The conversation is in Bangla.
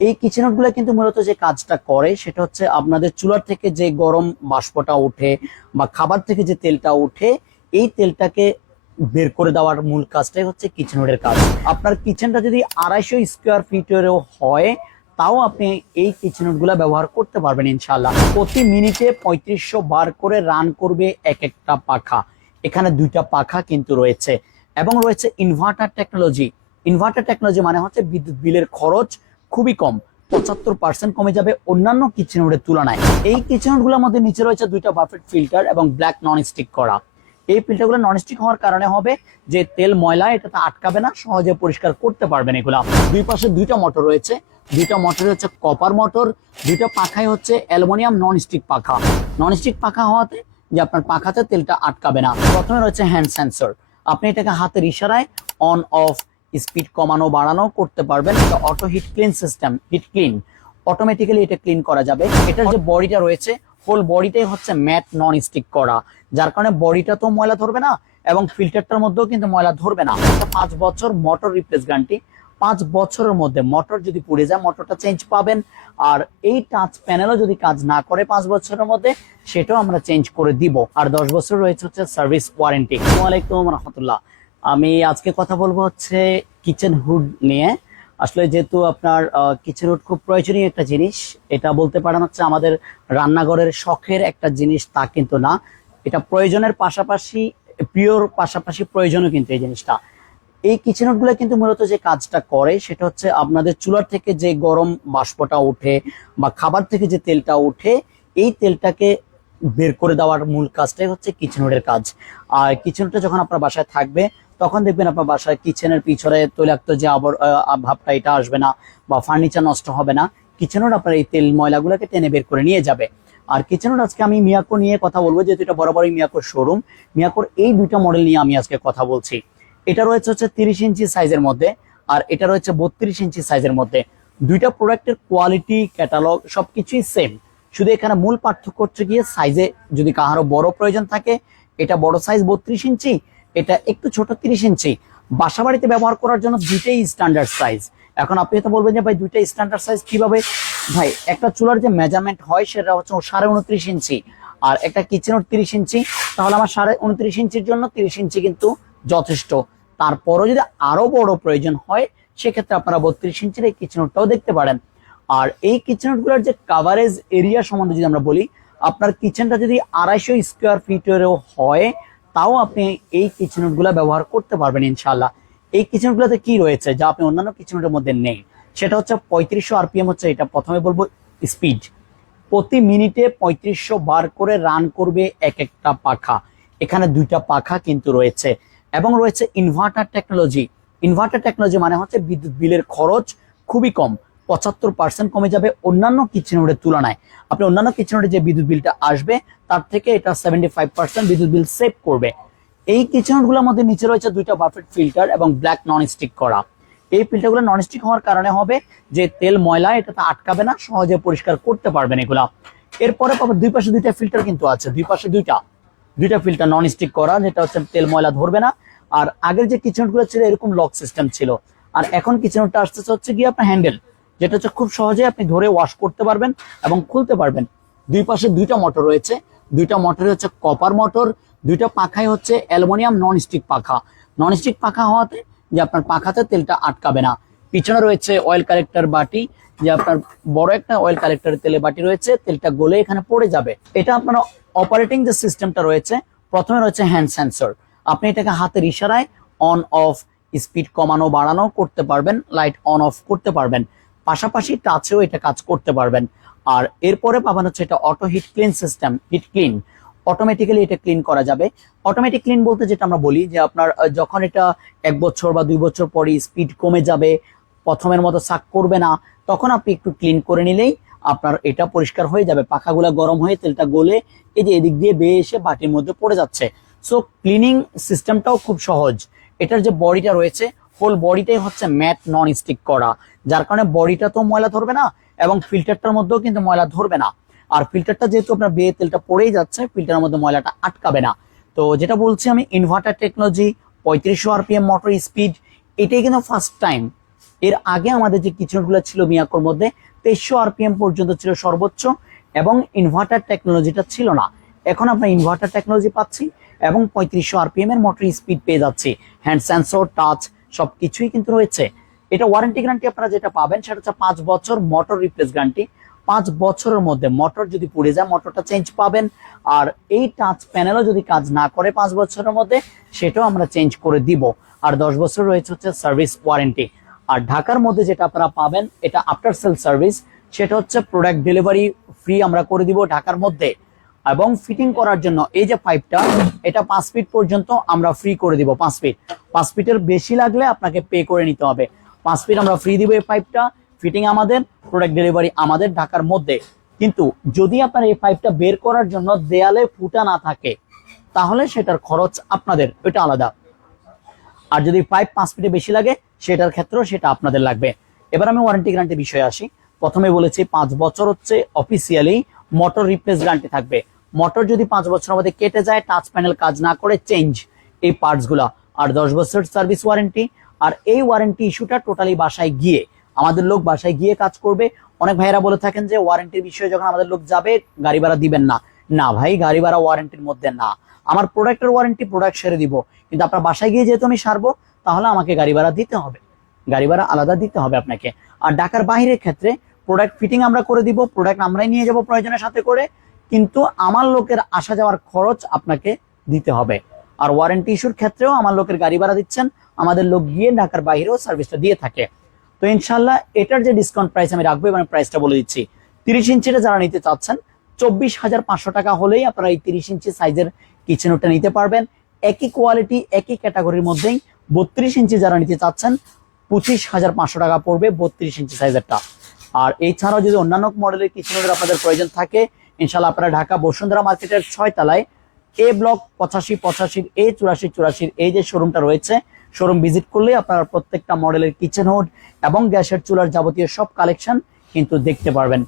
এই কিচেনগুলো কিন্তু মূলত যে কাজটা করে সেটা হচ্ছে আপনাদের চুলার থেকে যে গরম বাষ্পটা ওঠে বা খাবার থেকে যে তেলটা ওঠে, এই তেলটাকে বের করে দেওয়ার মূল কাজটাই হচ্ছে কিচেন হুডের কাজ। আপনার কিচেনটা যদি আড়াইশো স্কোয়ার ফিটেরও হয়, তাও আপনি এই কিচেনগুলা ব্যবহার করতে পারবেন ইনশাল্লাহ প্রতি মিনিটে পঁয়ত্রিশশো বার করে রান করবে এক একটা পাখা। এখানে দুইটা পাখা কিন্তু রয়েছে। এবং রয়েছে ইনভার্টার টেকনোলজি ইনভার্টার টেকনোলজি মানে হচ্ছে বিদ্যুৎ বিলের খরচ খুবই কম। পঁচাত্তর পার্সেন্ট কমে যাবে অন্যান্য কিচেন হুডের তুলনায়। এই কিচেনগুলোর মধ্যে নিচে রয়েছে দুইটা বাফেট ফিল্টার এবং ব্ল্যাক নন স্টিক করা। এই ফিল্টারগুলো নন স্টিক হওয়ার কারণে হবে যে তেল ময়লা এটাতে আটকাবে না, সহজে পরিষ্কার করতে পারবেন এগুলা। দুই পাশে দুইটা মোটর রয়েছে। দুইটা মোটর হচ্ছে কপার মোটর দুইটা পাখাই হচ্ছে অ্যালুমিনিয়াম নন স্টিক পাখা। নন স্টিক পাখা হওয়াতে যে আপনার পাখাতে তেলটা আটকাবে না। প্রথমে রয়েছে হ্যান্ড সেন্সর আপনি এটাকে হাতের ইশারায় অন অফ স্পিড কমানো, বাড়ানো করতে পারবেন এটা auto heat clean system heat clean automatically এটা ক্লিন করা যাবে। এটার যে বডিটা রয়েছে হোল বডিটাই হচ্ছে ম্যাট নন স্টিক করা। যার কারণে বডিটা তো ময়লা ধরবে না, এবং ফিল্টারটার মধ্যেও কিন্তু ময়লা ধরবে না। পাঁচ বছর মোটর রিপ্লেস গ্যারান্টি পাঁচ বছরের মধ্যে মোটর যদি পুড়ে যায় মোটরটা চেঞ্জ পাবেন। আর এই টাচ প্যানেলও যদি কাজ না করে পাঁচ বছরের মধ্যে, সেটাও আমরা চেঞ্জ করে দিব। আর দশ বছর রয়েছে হচ্ছে সার্ভিস ওয়ারেন্টি ওয়ালাইকুম রহমতুল্লাহ। আমি আজকে কথা বলব হচ্ছে কিচেন হুড নিয়ে। আসলে যেহেতু আপনার কিচেন হুড খুব প্রয়োজনীয় একটা জিনিস, এটা বলতে পারেন হচ্ছে আমাদের রান্নাঘরের শখের একটা জিনিস তা কিন্তু না। এটা প্রয়োজনের পাশাপাশি প্রিয়র পাশাপাশি প্রয়োজনও কিন্তু এই জিনিসটা। এই কিচেনগুলো কিন্তু মূলত যে কাজটা করে, সেটা হচ্ছে আপনাদের চুলার থেকে যে গরম বাষ্পটা ওঠে বা খাবার থেকে যে তেলটা ওঠে, এই তেলটাকে বের করে দেওয়ার মূল কাজটাই হচ্ছে কিচেন হুডের কাজ। আর কিচেনটা যখন আপনার বাসায় থাকবে তখন দেখবেন আপনার বাসায় কিচেনের পিছনে তৈলাক্ত যে আবর ভাবটা এটা আসবে না বা ফার্নিচার নষ্ট হবে না কিচেন হুড আপনার এই তেল ময়লাগুলোকে টেনে বের করে নিয়ে যাবে। আর কিচেন হুড আজকে আমি মিয়াকো নিয়ে কথা বলব, যেহেতু এটা বরাবরই মিয়াকোর শোরুম মিয়াকোর এই দুইটা মডেল নিয়ে আমি আজকে কথা বলছি। এটা রয়েছে হচ্ছে তিরিশ ইঞ্চি সাইজের মধ্যে, আর এটা রয়েছে বত্রিশ ইঞ্চি সাইজের মধ্যে। দুইটা প্রোডাক্টের কোয়ালিটি ক্যাটালগ সবকিছুই সেম শুধু এখানে মূল পার্থক্য হচ্ছে গিয়ে সাইজে যদি কাহারও বড় প্রয়োজন থাকে, এটা বড় সাইজ বত্রিশ ইঞ্চি এটা একটু ছোট, তিরিশ ইঞ্চি। বাসা বাড়িতে ব্যবহার করার জন্য দুইটাই স্ট্যান্ডার্ড সাইজ এখন আপনি তো বলবেন যে, ভাই, দুইটাই স্ট্যান্ডার্ড সাইজ কীভাবে? ভাই, একটা চুলার যে মেজারমেন্ট হয়, সেটা হচ্ছে সাড়ে উনত্রিশ ইঞ্চি। আর একটা কিচেনের তিরিশ ইঞ্চি। তাহলে আমার সাড়ে উনত্রিশ ইঞ্চির জন্য তিরিশ ইঞ্চি কিন্তু যথেষ্ট। তারপরও যদি আরও বড় প্রয়োজন হয়, সেক্ষেত্রে আপনারা বত্রিশ ইঞ্চির এই কিচেনটাও দেখতে পারেন। আর এই কিচেনগুলোর যে কাভারেজ এরিয়া সম্বন্ধে যদি আমরা বলি, আপনার কিচেনটা যদি আড়াইশো স্কোয়ার ফিটেরও হয় তাও আপনি এই কিচেনগুলো ব্যবহার করতে পারবেন ইনশাল্লাহ এই কিচেনগুলোতে কি রয়েছে যা আপনি অন্যান্য কিচেনের মধ্যে নেই? সেটা হচ্ছে পঁয়ত্রিশশো আরপিএম হচ্ছে, এটা প্রথমে বলব স্পিড প্রতি মিনিটে পঁয়ত্রিশশো বার করে রান করবে এক একটা পাখা। এখানে দুইটা পাখা কিন্তু রয়েছে। এবং রয়েছে ইনভার্টার টেকনোলজি ইনভার্টার টেকনোলজি মানে হচ্ছে বিদ্যুৎ বিলের খরচ খুবই কম। পঁচাত্তর পার্সেন্ট কমে যাবে অন্যান্য কিচেন হুডের তুলনায়। আপনি অন্যান্য কিচেন হুডে যে বিদ্যুৎ বিলটা আসবে, তার থেকে এটা সেভেন্টি ফাইভ পার্সেন্ট বিদ্যুৎ বিল সেভ করবে। এই কিচেনগুলোর মধ্যে নিচে রয়েছে দুইটা বাফেট ফিল্টার এবং ব্ল্যাক নন স্টিক করা। এই ফিল্টারগুলো নন স্টিক হওয়ার কারণে হবে যে তেল, ময়লা এটাতে আটকাবে না, সহজে পরিষ্কার করতে পারবেন এগুলা। এরপরে পাবেন দুই পাশে দুইটা ফিল্টার কিন্তু আছে, দুই পাশে দুইটা। দুইটা ফিল্টার নন স্টিক করা, যেটা হচ্ছে তেল, ময়লা ধরবে না। আর আগের যে কিচেনগুলো ছিল, এরকম লক সিস্টেম ছিল। আর এখন কিচেনটা আসতেছে হচ্ছে গিয়ে আপনার হ্যান্ডেল যেটা হচ্ছে খুব সহজে আপনি ধরে ওয়াশ করতে পারবেন এবং খুলতে পারবেন। দুই পাশে দুইটা মোটর রয়েছে। দুইটা মোটর হচ্ছে কপার মোটর দুইটা পাখাই হচ্ছে অ্যালুমিনিয়াম নন স্টিক পাখা। নন স্টিক পাখা হওয়াতে যে আপনার পাখাতে তেলটা আটকাবে না। পিছনে রয়েছে অয়েল কালেক্টর বাটি, যে আপনার বড় একটা অয়েল কালেক্টরের তেলে বাটি রয়েছে, তেলটা গলে এখানে পড়ে যাবে। এটা আপনার অপারেটিং যে সিস্টেমটা রয়েছে, প্রথমে রয়েছে হ্যান্ড সেন্সর আপনি এটাকে হাতের ইশারায় অন অফ স্পিড কমানো, বাড়ানো করতে পারবেন লাইট অন অফ করতে পারবেন। পাশাপাশি টাচেও এটা কাজ করতে পারবেন। আর এরপরে পাবেন হচ্ছে এটা auto heat clean system heat clean automatically এটা ক্লিন করা যাবে। অটোমেটিক ক্লিন বলতে যেটা আমরা বলি যে আপনার যখন এটা এক বছর বা দুই বছর পরে স্পিড কমে যাবে, প্রথমের মতো সাক করবে না, তখন আপনি একটু ক্লিন করে নিলেই আপনার এটা পরিষ্কার হয়ে যাবে। পাখাগুলা গরম হয়ে তেলটা গলে এই যে এদিক দিয়ে বেয়ে এসে বাটির মধ্যে পড়ে যাচ্ছে। সো ক্লিনিং সিস্টেমটাও খুব সহজ। এটার যে বডিটা রয়েছে হোল বডিটাই হচ্ছে ম্যাট নন স্টিক করা। যার কারণে বডিটা তো ময়লা ধরবে না, এবং ফিল্টারটার মধ্যেও কিন্তু ময়লা ধরবে না। আর ফিল্টারটা যেহেতু আপনার বেয়ে তেলটা পড়েই যাচ্ছে ফিল্টারের মধ্যে ময়লাটা আটকাবে না। তো যেটা বলছি আমি ইনভার্টার টেকনোলজি পঁয়ত্রিশশো আরপিএম মোটর স্পিড এটাই কিন্তু ফার্স্ট টাইম এর আগে আমাদের যে কিচেনগুলো ছিল মিয়াকোর মধ্যে, তেইশশো আরপিএম পর্যন্ত ছিল সর্বোচ্চ, এবং ইনভার্টার টেকনোলজিটা ছিল না। এখন আমরা ইনভার্টার টেকনোলজি পাচ্ছি, এবং পঁয়ত্রিশশো আরপিএম এর মোটর স্পিড পেয়ে যাচ্ছি। হ্যান্ড সেন্সর টাচ সবকিছুই কিন্তু রয়েছে। এটা ওয়ারেন্টি গ্যারান্টি আপনারা যেটা পাবেন সেটা হচ্ছে পাঁচ বছর মোটর রিপ্লেস গ্যারান্টি পাঁচ বছরের মধ্যে মোটর যদি পুড়ে যায় মোটরটা চেঞ্জ পাবেন। আর এই টাচ প্যানেলও যদি কাজ না করে পাঁচ বছরের মধ্যে, সেটাও আমরা চেঞ্জ করে দিব। আর দশ বছর রয়েছে হচ্ছে সার্ভিস ওয়ারেন্টি আর ঢাকার মধ্যে যেটা আপনারা পাবেন, এটা আফটার সেল সার্ভিস সেটা হচ্ছে প্রোডাক্ট ডেলিভারি ফ্রি আমরা করে দিব ঢাকার মধ্যে। এবং ফিটিং করার জন্য এই যে পাইপটা এটা পাঁচ ফিট পর্যন্ত আমরা ফ্রি করে দিব, পাঁচ ফিট পাঁচ ফিটের বেশি লাগলে আপনাকে পে করে নিতে হবে। পাঁচ ফিট আমরা ফ্রি দিব এই পাইপটা ফিটিং আমাদের প্রোডাক্ট ডেলিভারি আমাদের ঢাকার মধ্যে। কিন্তু যদি আপনার এই পাইপটা বের করার জন্য দেয়ালে ফুটা না থাকে, তাহলে সেটার খরচ আপনাদের ওইটা আলাদা। আর যদি পাইপ পাঁচ ফিটে বেশি লাগে, সেটার ক্ষেত্রেও সেটা আপনাদের লাগবে। এবার আমি ওয়ারেন্টি গ্যারান্টি বিষয়ে আসি। প্রথমে বলেছি, পাঁচ বছর হচ্ছে অফিসিয়ালি মোটর রিপ্লেস গ্যারান্টি থাকবে। মোটর যদি পাঁচ বছরের মধ্যে কেটে যায় টাচ প্যানেল কাজ না করে চেঞ্জ এই পার্টসগুলা। আর দশ বছর সার্ভিস ওয়ারেন্টি আর এই ওয়ারেন্টি ইস্যুটা টোটালি বাসায় গিয়ে, আমাদের লোক বাসায় গিয়ে কাজ করবে। অনেক ভাইয়েরা বলে থাকেন যে ওয়ারেন্টির বিষয়ে যখন আমাদের লোক যাবে, গাড়ি ভাড়া দিবেন না। না ভাই, গাড়ি ভাড়া ওয়ারেন্টির মধ্যে না। আমার প্রোডাক্টের ওয়ারেন্টি প্রোডাক্ট সেরে দিব। কিন্তু আপনার বাসায় গিয়ে যেহেতু আমি সারবো, তাহলে আমাকে গাড়ি ভাড়া দিতে হবে। গাড়ি ভাড়া আলাদা দিতে হবে আপনাকে। আর ঢাকার বাইরের ক্ষেত্রে প্রোডাক্ট ফিটিং আমরা করে দিব প্রোডাক্ট আমরাই নিয়ে যাব প্রয়োজনের সাথে করে। কিন্তু আমার লোকের আসা যাওয়ার খরচ আপনাকে দিতে হবে। আর ওয়ারেন্টি ইস্যুর ক্ষেত্রেও আমার লোকের গাড়ি ভাড়া দিচ্ছেন, আমাদের লোক গিয়ে ঢাকার বাইরেও সার্ভিসটা দিয়ে থাকে। তো ইনশাল্লাহ এটার যে ডিসকাউন্ট প্রাইস আমি রাখব এবং প্রাইসটা বলে দিচ্ছি, তিরিশ ইঞ্চিটা যারা নিতে চাচ্ছেন, চব্বিশ হাজার পাঁচশো টাকা হলেই আপনারা এই তিরিশ ইঞ্চি সাইজের কিচেন ওটা নিতে পারবেন। একই কোয়ালিটি একই ক্যাটাগরির মধ্যেই বত্রিশ ইঞ্চি যারা নিতে চাচ্ছেন, পঁচিশ হাজার পাঁচশো টাকা পড়বে বত্রিশ ইঞ্চি সাইজেরটা আর এছাড়াও যদি অন্যান্য মডেলের কিচেনের আপনাদের প্রয়োজন থাকে ইনশাল্লাহ আপনারা ঢাকা বসুন্ধরা মার্কেটের ছয় তলায় এ ব্লক পঁচাশি, পঁচাশির, এ চুরাশি, চুরাশির এই যে শোরুমটা রয়েছে, শোরুম ভিজিট করলে আপনারা প্রত্যেকটা মডেলের কিচেন হোড এবং গ্যাসের চুলার যাবতীয় সব কালেকশন কিন্তু দেখতে পারবেন।